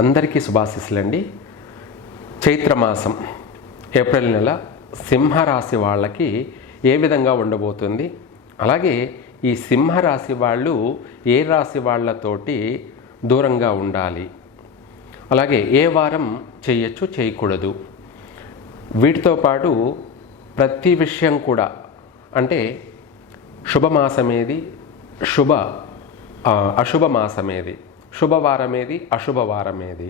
అందరికీ శుభాశీస్సులండి. చైత్రమాసం ఏప్రిల్ నెల సింహరాశి వాళ్ళకి ఏ విధంగా ఉండబోతుంది, అలాగే ఈ సింహరాశి వాళ్ళు ఏ రాశి వాళ్ళతోటి దూరంగా ఉండాలి, అలాగే ఏ వారం చేయొచ్చు చేయకూడదు, వీటితో పాటు ప్రతి విషయం కూడా అంటే శుభమాసమేది, అశుభమాసమేది, శుభవారమేది, అశుభవారమేది,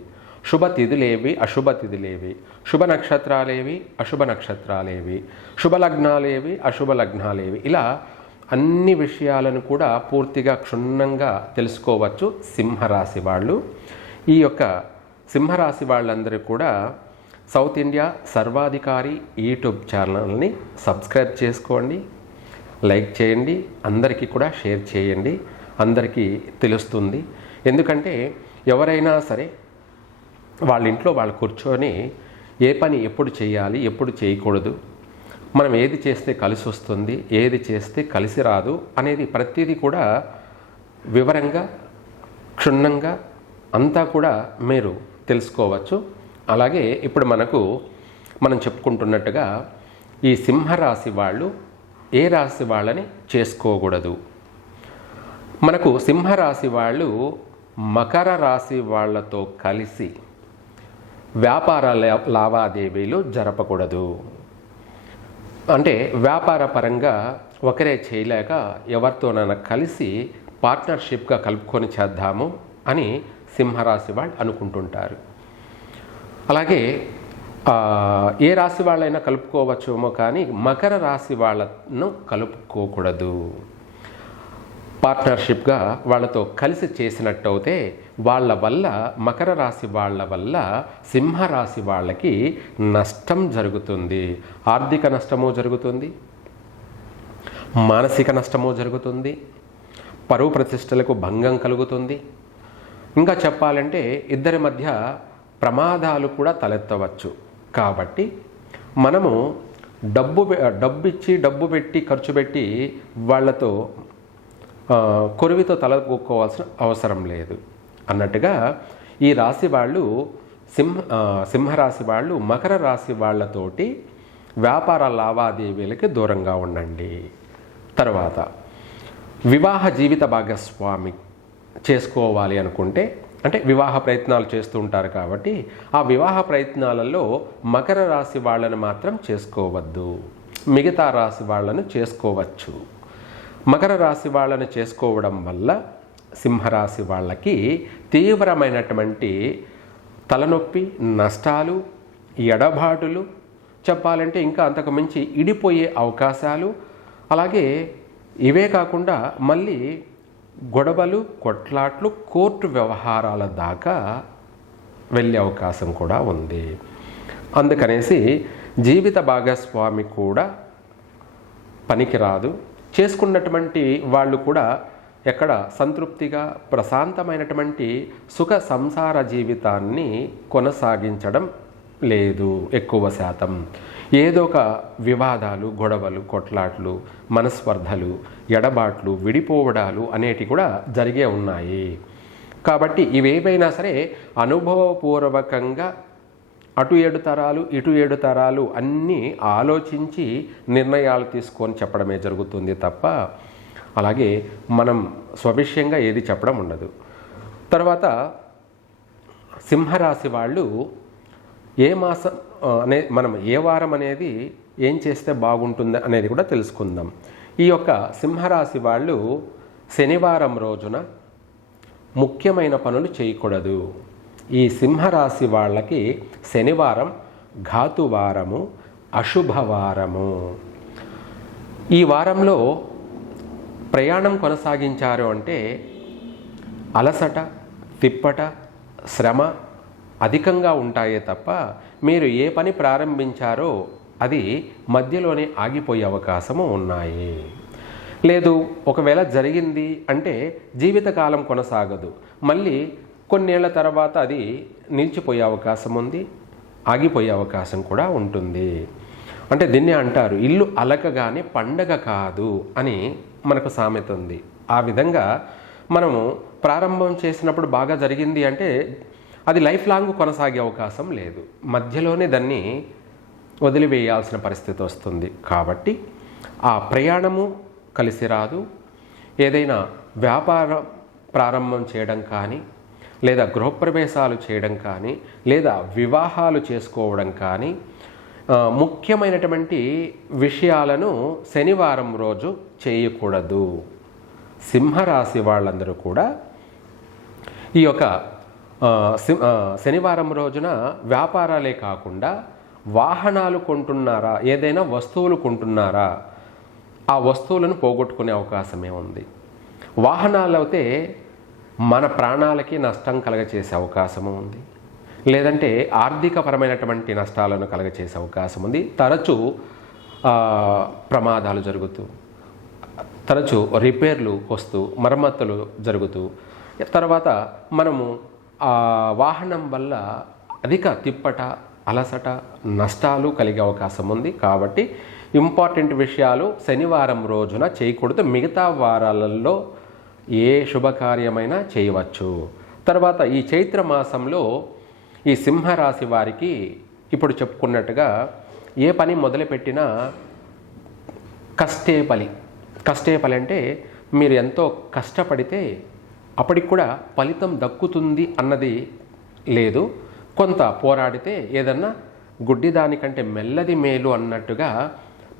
శుభ తిథులేవి, అశుభ తిథులేవి, శుభ నక్షత్రాలేవి, అశుభ నక్షత్రాలేవి, శుభ లగ్నాలేవి, అశుభ లగ్నాలేవి, ఇలా అన్ని విషయాలను కూడా పూర్తిగా క్షుణ్ణంగా తెలుసుకోవచ్చు సింహరాశి వాళ్ళు. ఈ యొక్క సింహరాశి వాళ్ళందరూ కూడా సౌత్ ఇండియా సర్వాధికారి యూట్యూబ్ ఛానల్ని సబ్స్క్రైబ్ చేసుకోండి, లైక్ చేయండి, అందరికీ కూడా షేర్ చేయండి, అందరికీ తెలుస్తుంది. ఎందుకంటే ఎవరైనా సరే వాళ్ళ ఇంట్లో వాళ్ళు కూర్చొని ఏ పని ఎప్పుడు చేయాలి, ఎప్పుడు చేయకూడదు, మనం ఏది చేస్తే కలిసి వస్తుంది, ఏది చేస్తే కలిసి రాదు అనేది ప్రతిదీ కూడా వివరంగా క్షుణ్ణంగా అంతా కూడా మీరు తెలుసుకోవచ్చు. అలాగే ఇప్పుడు మనం చెప్పుకుంటున్నట్టుగా ఈ సింహరాశి వాళ్ళు ఏ రాశి వాళ్ళని చేసుకోకూడదు. మనకు సింహరాశి వాళ్ళు మకర రాశి వాళ్ళతో కలిసి వ్యాపార లావాదేవీలు జరపకూడదు. అంటే వ్యాపార పరంగా ఒకరే చేయలేక ఎవరితోనైనా కలిసి పార్ట్నర్షిప్గా కలుపుకొని చేద్దాము అని సింహరాశి వాళ్ళు అనుకుంటుంటారు. అలాగే ఏ రాశి వాళ్ళైనా కలుపుకోవచ్చేమో, కానీ మకర రాశి వాళ్ళను కలుపుకోకూడదు. పార్ట్నర్షిప్గా వాళ్ళతో కలిసి చేసినట్టయితే వాళ్ళ వల్ల, మకర రాశి వాళ్ళ వల్ల సింహరాశి వాళ్ళకి నష్టం జరుగుతుంది. ఆర్థిక నష్టము జరుగుతుంది, మానసిక నష్టము జరుగుతుంది, పరువు ప్రతిష్టలకు భంగం కలుగుతుంది. ఇంకా చెప్పాలంటే ఇద్దరి మధ్య ప్రమాదాలు కూడా తలెత్తవచ్చు. కాబట్టి మనము డబ్బు పెట్టి ఖర్చు పెట్టి వాళ్ళతో కొరివితో తలదూకోవాల్సిన అవసరం లేదు అన్నట్టుగా ఈ రాశి వాళ్ళు సింహరాశి వాళ్ళు మకర రాశి వాళ్ళతోటి వ్యాపార లావాదేవీలకి దూరంగా ఉండండి. తర్వాత వివాహ జీవిత భాగస్వామి చేసుకోవాలి అనుకుంటే, అంటే వివాహ ప్రయత్నాలు చేస్తూ ఉంటారు కాబట్టి ఆ వివాహ ప్రయత్నాలలో మకర రాశి వాళ్ళను మాత్రం చేసుకోవద్దు, మిగతా రాశి వాళ్ళను చేసుకోవచ్చు. మకర రాశి వాళ్ళని చేసుకోవడం వల్ల సింహరాశి వాళ్ళకి తీవ్రమైనటువంటి తలనొప్పి, నష్టాలు, ఎడబాటులు, చెప్పాలంటే ఇంకా అంతకు మించి ఇడిపోయే అవకాశాలు, అలాగే ఇవే కాకుండా మళ్ళీ గొడవలు, కొట్లాట్లు, కోర్టు వ్యవహారాల దాకా వెళ్ళే అవకాశం కూడా ఉంది. అందుకనేసి జీవిత భాగస్వామి కూడా పనికిరాదు. చేసుకున్నటువంటి వాళ్ళు కూడా ఎక్కడ సంతృప్తిగా ప్రశాంతమైనటువంటి సుఖ సంసార జీవితాన్ని కొనసాగించడం లేదు. ఎక్కువ శాతం ఏదో ఒక వివాదాలు, గొడవలు, కొట్లాట్లు, మనస్పర్ధలు, ఎడబాట్లు, విడిపోవడాలు అనేటివి కూడా జరిగే ఉన్నాయి. కాబట్టి ఇవేవైనా సరే అనుభవపూర్వకంగా అటు 7 తరాలు ఇటు 7 తరాలు అన్నీ ఆలోచించి నిర్ణయాలు తీసుకొని చెప్పడమే జరుగుతుంది తప్ప అలాగే మనం స్వవిషయంగా ఏది చెప్పడం ఉండదు. తర్వాత సింహరాశి వాళ్ళు ఏ మాసం మనం ఏ వారం అనేది ఏం చేస్తే బాగుంటుంది అనేది కూడా తెలుసుకుందాం. ఈ యొక్క సింహరాశి వాళ్ళు శనివారం రోజున ముఖ్యమైన పనులు చేయకూడదు. ఈ సింహరాశి వాళ్ళకి శనివారం ఘాతువారము, అశుభవారము. ఈ వారంలో ప్రయాణం కొనసాగించారు అంటే అలసట, తిప్పట, శ్రమ అధికంగా ఉంటాయే తప్ప మీరు ఏ పని ప్రారంభించారో అది మధ్యలోనే ఆగిపోయే అవకాశము ఉన్నాయి. లేదు ఒకవేళ జరిగింది అంటే జీవితకాలం కొనసాగదు, మళ్ళీ కొన్నేళ్ల తర్వాత అది నిలిచిపోయే అవకాశం ఉంది, ఆగిపోయే అవకాశం కూడా ఉంటుంది. అంటే దీన్ని అంటారు ఇల్లు అలకగానే పండగ కాదు అని మనకు సామెత ఉంది. ఆ విధంగా మనము ప్రారంభం చేసినప్పుడు బాగా జరిగింది అంటే అది లైఫ్ లాంగ్ కొనసాగే అవకాశం లేదు. మధ్యలోనే దాన్ని వదిలివేయాల్సిన పరిస్థితి వస్తుంది. కాబట్టి ఆ ప్రయాణము కలిసి రాదు. ఏదైనా వ్యాపారం ప్రారంభం చేయడం కానీ, లేదా గృహప్రవేశాలు చేయడం కానీ, లేదా వివాహాలు చేసుకోవడం కానీ, ముఖ్యమైనటువంటి విషయాలను శనివారం రోజు చేయకూడదు. సింహరాశి వాళ్ళందరూ కూడా ఈ యొక్క శనివారం రోజున వ్యాపారాలే కాకుండా వాహనాలు కొంటున్నారా, ఏదైనా వస్తువులు కొంటున్నారా, ఆ వస్తువులను పోగొట్టుకునే అవకాశమే ఉంది. వాహనాలు అయితే మన ప్రాణాలకి నష్టం కలగచేసే అవకాశము ఉంది, లేదంటే ఆర్థికపరమైనటువంటి నష్టాలను కలగచేసే అవకాశం ఉంది. తరచూ ప్రమాదాలు జరుగుతూ, తరచూ రిపేర్లు వస్తూ, మరమ్మతులు జరుగుతూ, తర్వాత మనము ఆ వాహనం వల్ల అధిక తిప్పట, అలసట, నష్టాలు కలిగే అవకాశం ఉంది. కాబట్టి ఇంపార్టెంట్ విషయాలు శనివారం రోజున చేయకూడదు. మిగతా వారాలలో ఏ శుభకార్యమైనా చేయవచ్చు. తర్వాత ఈ చైత్ర మాసంలో ఈ సింహరాశి వారికి ఇప్పుడు చెప్పుకున్నట్టుగా ఏ పని మొదలుపెట్టినా కష్టే ఫలి అంటే మీరు ఎంతో కష్టపడితే అప్పటికి కూడా ఫలితం దక్కుతుంది అన్నది లేదు. కొంత పోరాడితే ఏదన్నా గుడ్డి దానికంటే మెల్లది మేలు అన్నట్టుగా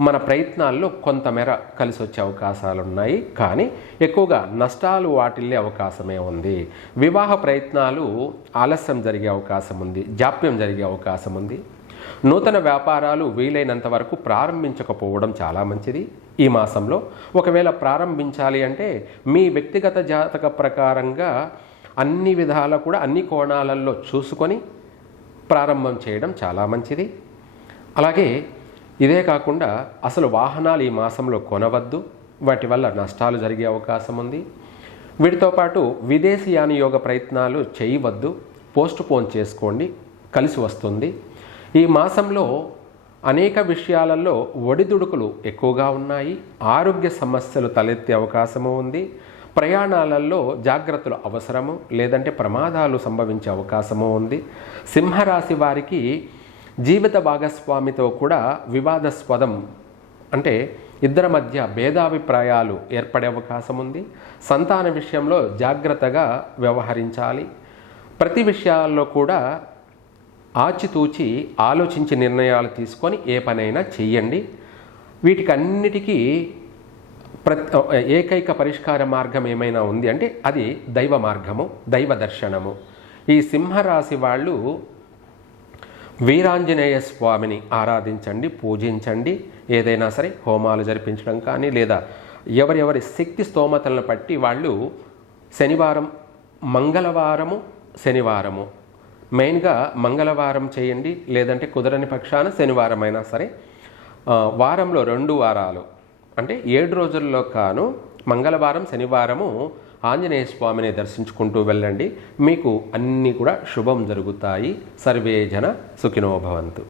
మన ప్రయత్నాల్లో కొంతమేర కలిసి వచ్చే అవకాశాలు ఉన్నాయి. కానీ ఎక్కువగా నష్టాలు వాటిల్లే అవకాశమే ఉంది. వివాహ ప్రయత్నాలు ఆలస్యం జరిగే అవకాశం ఉంది, జాప్యం జరిగే అవకాశం ఉంది. నూతన వ్యాపారాలు వీలైనంత వరకు ప్రారంభించకపోవడం చాలా మంచిది ఈ మాసంలో. ఒకవేళ ప్రారంభించాలి అంటే మీ వ్యక్తిగత జాతక ప్రకారంగా అన్ని విధాల కూడా అన్ని కోణాలలో చూసుకొని ప్రారంభం చేయడం చాలా మంచిది. అలాగే ఇదే కాకుండా అసలు వాహనాలు ఈ మాసంలో కొనవద్దు, వాటి వల్ల నష్టాలు జరిగే అవకాశం ఉంది. వీటితో పాటు విదేశీయాన యోగ ప్రయత్నాలు చేయవద్దు, పోస్ట్ పోన్ చేసుకోండి, కలిసి వస్తుంది. ఈ మాసంలో అనేక విషయాలలో ఒడిదుడుకులు ఎక్కువగా ఉన్నాయి. ఆరోగ్య సమస్యలు తలెత్తే అవకాశము ఉంది. ప్రయాణాలలో జాగ్రత్తలు అవసరము, లేదంటే ప్రమాదాలు సంభవించే అవకాశము ఉంది. సింహరాశి వారికి జీవిత భాగస్వామితో కూడా వివాదాస్పదం అంటే ఇద్దరి మధ్య భేదాభిప్రాయాలు ఏర్పడే అవకాశం ఉంది. సంతాన విషయంలో జాగ్రత్తగా వ్యవహరించాలి. ప్రతి విషయాల్లో కూడా ఆచితూచి ఆలోచించి నిర్ణయాలు తీసుకొని ఏ పనైనా చెయ్యండి. వీటికన్నిటికీ ఏకైక పరిష్కార మార్గం ఏమైనా ఉంది అంటే అది దైవ మార్గము, దైవ దర్శనము. ఈ సింహరాశి వాళ్ళు వీరాంజనేయ స్వామిని ఆరాధించండి, పూజించండి. ఏదైనా సరే హోమాలు జరిపించడం కానీ, లేదా ఎవరెవరి శక్తి స్తోమతలను బట్టి వాళ్ళు మంగళవారము శనివారము మెయిన్గా మంగళవారం చేయండి, లేదంటే కుదరని పక్షాన శనివారం అయినా సరే. వారంలో 2 వారాలు అంటే 7 రోజుల్లో కాను మంగళవారం శనివారము ఆంజనేయ స్వామిని దర్శించుకుంటూ వెళ్ళండి. మీకు అన్నీ కూడా శుభం జరుగుతాయి. సర్వే జన సుఖినో భవంతు.